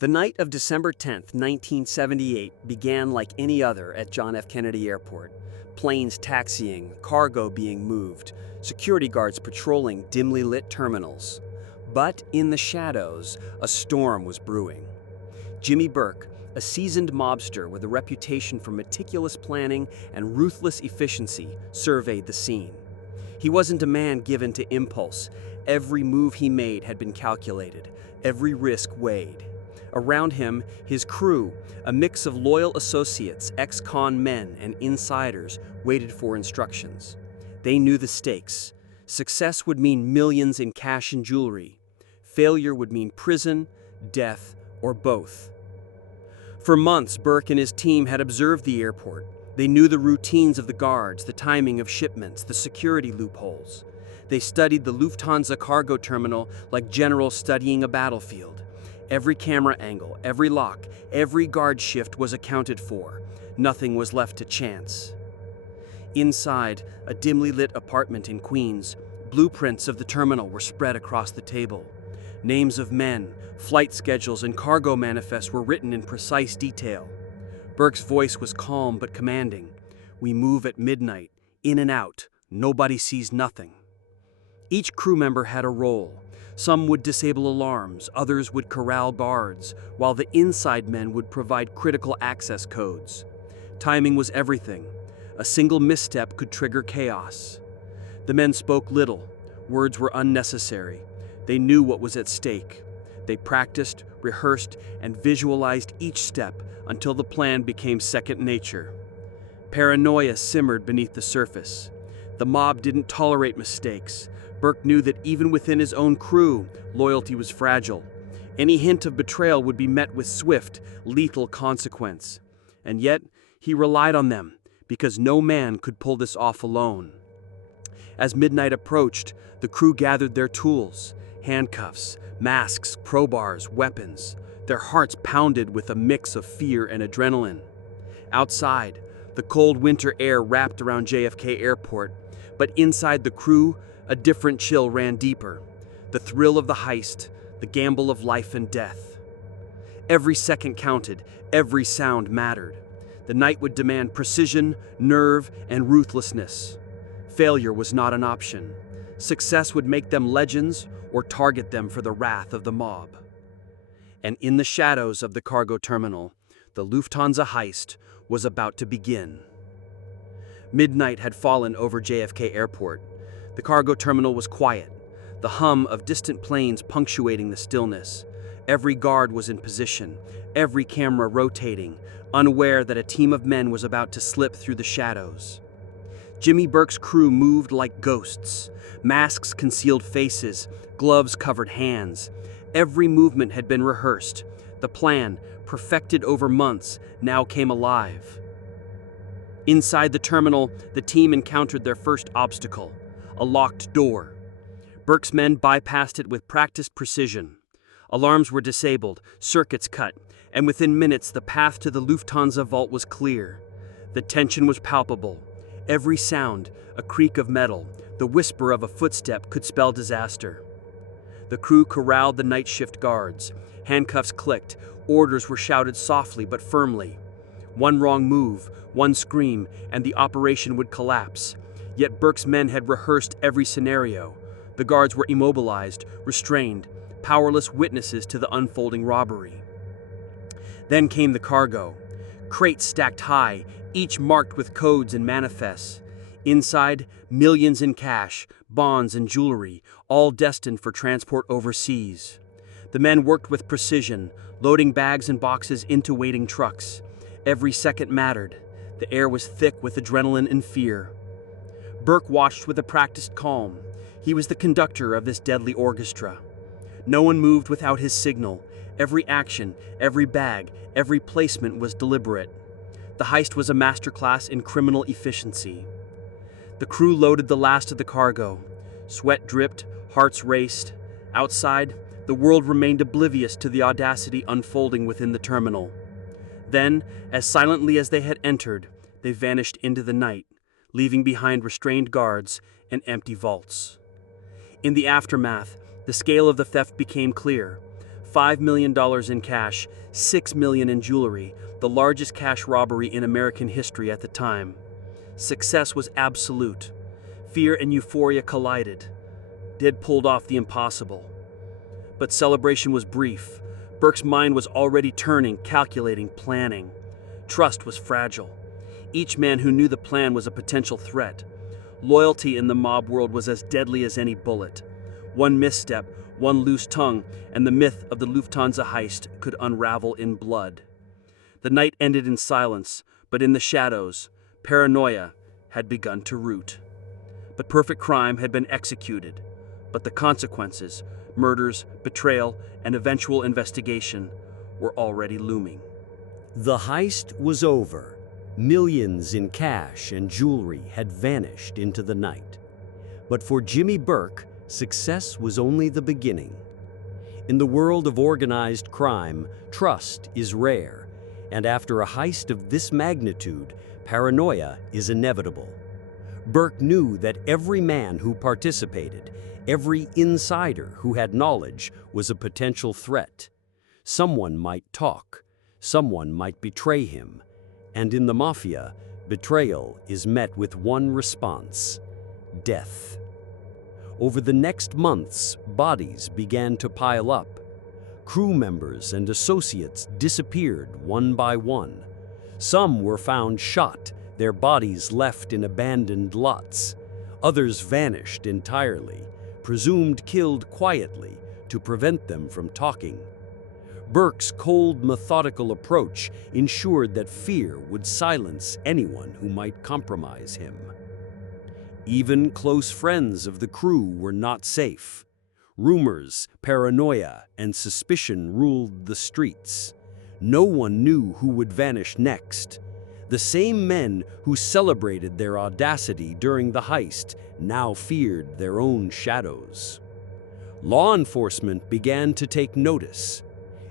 The night of December 10th, 1978 began like any other at John F. Kennedy Airport. Planes taxiing, cargo being moved, security guards patrolling dimly lit terminals. But in the shadows, a storm was brewing. Jimmy Burke, a seasoned mobster with a reputation for meticulous planning and ruthless efficiency, surveyed the scene. He wasn't a man given to impulse. Every move he made had been calculated, every risk weighed. Around him, his crew, a mix of loyal associates, ex-con men, and insiders, waited for instructions. They knew the stakes. Success would mean millions in cash and jewelry. Failure would mean prison, death, or both. For months, Burke and his team had observed the airport. They knew the routines of the guards, the timing of shipments, the security loopholes. They studied the Lufthansa cargo terminal like generals studying a battlefield. Every camera angle, every lock, every guard shift was accounted for. Nothing was left to chance. Inside, a dimly lit apartment in Queens, blueprints of the terminal were spread across the table. Names of men, flight schedules, and cargo manifests were written in precise detail. Burke's voice was calm but commanding. "We move at midnight, in and out, nobody sees nothing." Each crew member had a role. Some would disable alarms, others would corral guards, while the inside men would provide critical access codes. Timing was everything. A single misstep could trigger chaos. The men spoke little. Words were unnecessary. They knew what was at stake. They practiced, rehearsed, and visualized each step until the plan became second nature. Paranoia simmered beneath the surface. The mob didn't tolerate mistakes. Burke knew that even within his own crew, loyalty was fragile. Any hint of betrayal would be met with swift, lethal consequence. And yet, he relied on them, because no man could pull this off alone. As midnight approached, the crew gathered their tools: handcuffs, masks, crowbars, weapons. Their hearts pounded with a mix of fear and adrenaline. Outside, the cold winter air wrapped around JFK Airport, but inside the crew, a different chill ran deeper. The thrill of the heist, the gamble of life and death. Every second counted, every sound mattered. The night would demand precision, nerve, and ruthlessness. Failure was not an option. Success would make them legends or target them for the wrath of the mob. And in the shadows of the cargo terminal, the Lufthansa heist was about to begin. Midnight had fallen over JFK Airport. The cargo terminal was quiet, the hum of distant planes punctuating the stillness. Every guard was in position, every camera rotating, unaware that a team of men was about to slip through the shadows. Jimmy Burke's crew moved like ghosts. Masks concealed faces, gloves covered hands. Every movement had been rehearsed. The plan, perfected over months, now came alive. Inside the terminal, the team encountered their first obstacle: a locked door. Burke's men bypassed it with practiced precision. Alarms were disabled, circuits cut, and within minutes the path to the Lufthansa vault was clear. The tension was palpable. Every sound, a creak of metal, the whisper of a footstep could spell disaster. The crew corralled the night shift guards. Handcuffs clicked, orders were shouted softly but firmly. One wrong move, one scream, and the operation would collapse. Yet Burke's men had rehearsed every scenario. The guards were immobilized, restrained, powerless witnesses to the unfolding robbery. Then came the cargo. Crates stacked high, each marked with codes and manifests. Inside, millions in cash, bonds, and jewelry, all destined for transport overseas. The men worked with precision, loading bags and boxes into waiting trucks. Every second mattered. The air was thick with adrenaline and fear. Burke watched with a practiced calm. He was the conductor of this deadly orchestra. No one moved without his signal. Every action, every bag, every placement was deliberate. The heist was a masterclass in criminal efficiency. The crew loaded the last of the cargo. Sweat dripped, hearts raced. Outside, the world remained oblivious to the audacity unfolding within the terminal. Then, as silently as they had entered, they vanished into the night, leaving behind restrained guards and empty vaults. In the aftermath, the scale of the theft became clear. $5 million in cash, $6 million in jewelry, the largest cash robbery in American history at the time. Success was absolute. Fear and euphoria collided. Did pulled off the impossible. But celebration was brief. Burke's mind was already turning, calculating, planning. Trust was fragile. Each man who knew the plan was a potential threat. Loyalty in the mob world was as deadly as any bullet. One misstep, one loose tongue, and the myth of the Lufthansa heist could unravel in blood. The night ended in silence, but in the shadows, paranoia had begun to root. But perfect crime had been executed. But the consequences, murders, betrayal, and eventual investigation, were already looming. The heist was over. Millions in cash and jewelry had vanished into the night. But for Jimmy Burke, success was only the beginning. In the world of organized crime, trust is rare, and after a heist of this magnitude, paranoia is inevitable. Burke knew that every man who participated, every insider who had knowledge, was a potential threat. Someone might talk, someone might betray him, and in the Mafia, betrayal is met with one response: death. Over the next months, bodies began to pile up. Crew members and associates disappeared one by one. Some were found shot, their bodies left in abandoned lots. Others vanished entirely, presumed killed quietly to prevent them from talking. Burke's cold, methodical approach ensured that fear would silence anyone who might compromise him. Even close friends of the crew were not safe. Rumors, paranoia, and suspicion ruled the streets. No one knew who would vanish next. The same men who celebrated their audacity during the heist now feared their own shadows. Law enforcement began to take notice.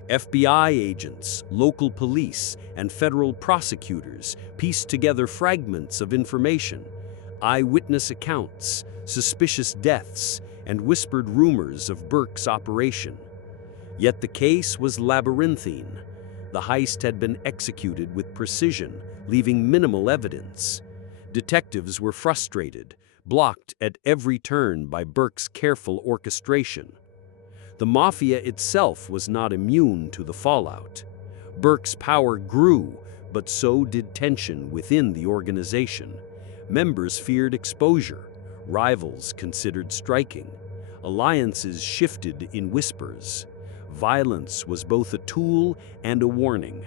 FBI agents, local police, and federal prosecutors pieced together fragments of information, eyewitness accounts, suspicious deaths, and whispered rumors of Burke's operation. Yet the case was labyrinthine. The heist had been executed with precision, leaving minimal evidence. Detectives were frustrated, blocked at every turn by Burke's careful orchestration. The Mafia itself was not immune to the fallout. Burke's power grew, but so did tension within the organization. Members feared exposure, rivals considered striking, alliances shifted in whispers. Violence was both a tool and a warning.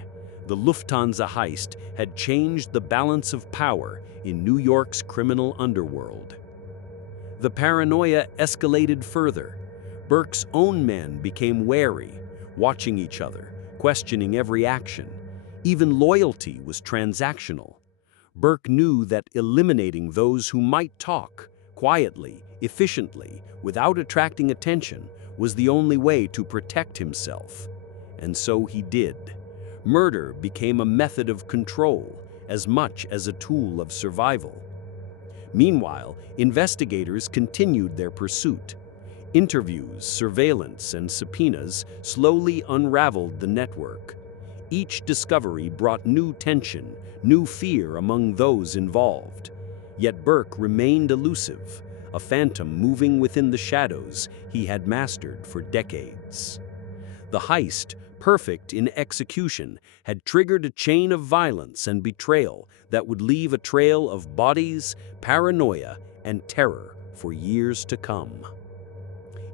The Lufthansa heist had changed the balance of power in New York's criminal underworld. The paranoia escalated further. Burke's own men became wary, watching each other, questioning every action. Even loyalty was transactional. Burke knew that eliminating those who might talk, quietly, efficiently, without attracting attention, was the only way to protect himself. And so he did. Murder became a method of control, as much as a tool of survival. Meanwhile, investigators continued their pursuit. Interviews, surveillance, and subpoenas slowly unraveled the network. Each discovery brought new tension, new fear among those involved. Yet Burke remained elusive, a phantom moving within the shadows he had mastered for decades. The heist, perfect in execution, had triggered a chain of violence and betrayal that would leave a trail of bodies, paranoia, and terror for years to come.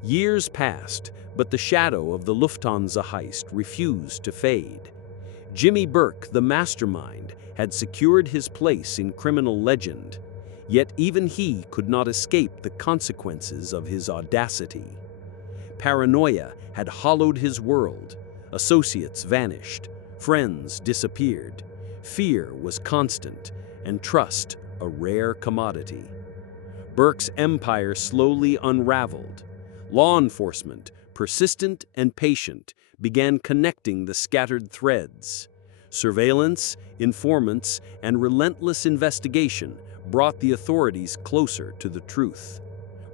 Years passed, but the shadow of the Lufthansa heist refused to fade. Jimmy Burke, the mastermind, had secured his place in criminal legend, yet even he could not escape the consequences of his audacity. Paranoia had hollowed his world. Associates vanished, friends disappeared, fear was constant, and trust a rare commodity. Burke's empire slowly unraveled. Law enforcement, persistent and patient, began connecting the scattered threads. Surveillance, informants, and relentless investigation brought the authorities closer to the truth.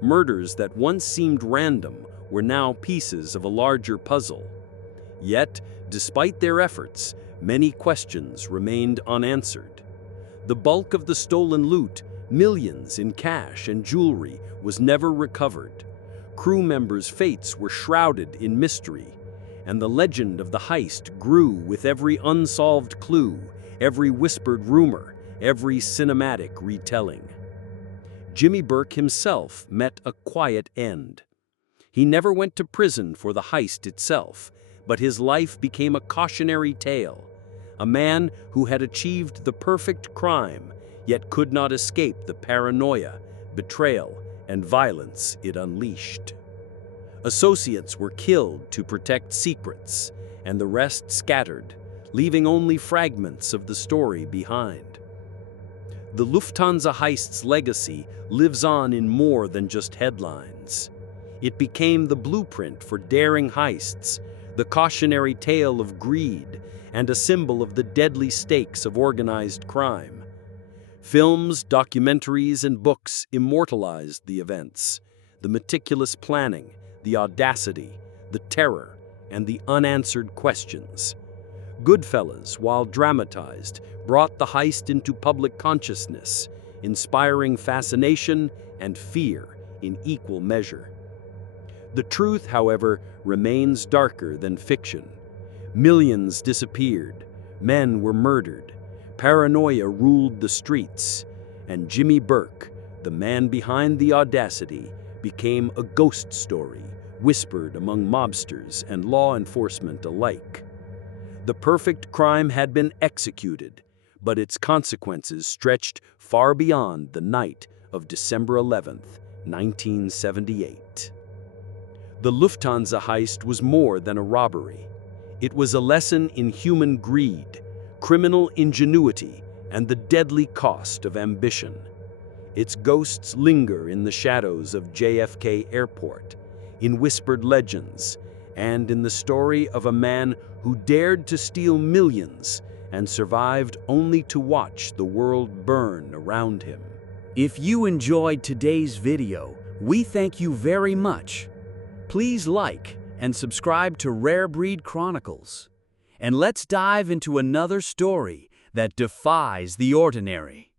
Murders that once seemed random were now pieces of a larger puzzle. Yet, despite their efforts, many questions remained unanswered. The bulk of the stolen loot, millions in cash and jewelry, was never recovered. Crew members' fates were shrouded in mystery, and the legend of the heist grew with every unsolved clue, every whispered rumor, every cinematic retelling. Jimmy Burke himself met a quiet end. He never went to prison for the heist itself, but his life became a cautionary tale. A man who had achieved the perfect crime, yet could not escape the paranoia, betrayal, and violence it unleashed. Associates were killed to protect secrets, and the rest scattered, leaving only fragments of the story behind. The Lufthansa heist's legacy lives on in more than just headlines. It became the blueprint for daring heists, the cautionary tale of greed, and a symbol of the deadly stakes of organized crime. Films, documentaries, and books immortalized the events, the meticulous planning, the audacity, the terror, and the unanswered questions. Goodfellas, while dramatized, brought the heist into public consciousness, inspiring fascination and fear in equal measure. The truth, however, remains darker than fiction. Millions disappeared, men were murdered, paranoia ruled the streets, and Jimmy Burke, the man behind the audacity, became a ghost story whispered among mobsters and law enforcement alike. The perfect crime had been executed, but its consequences stretched far beyond the night of December 11th, 1978. The Lufthansa heist was more than a robbery. It was a lesson in human greed, criminal ingenuity, and the deadly cost of ambition. Its ghosts linger in the shadows of JFK Airport, in whispered legends, and in the story of a man who dared to steal millions and survived only to watch the world burn around him. If you enjoyed today's video, we thank you very much. Please like and subscribe to Rare Breed Chronicles. And let's dive into another story that defies the ordinary.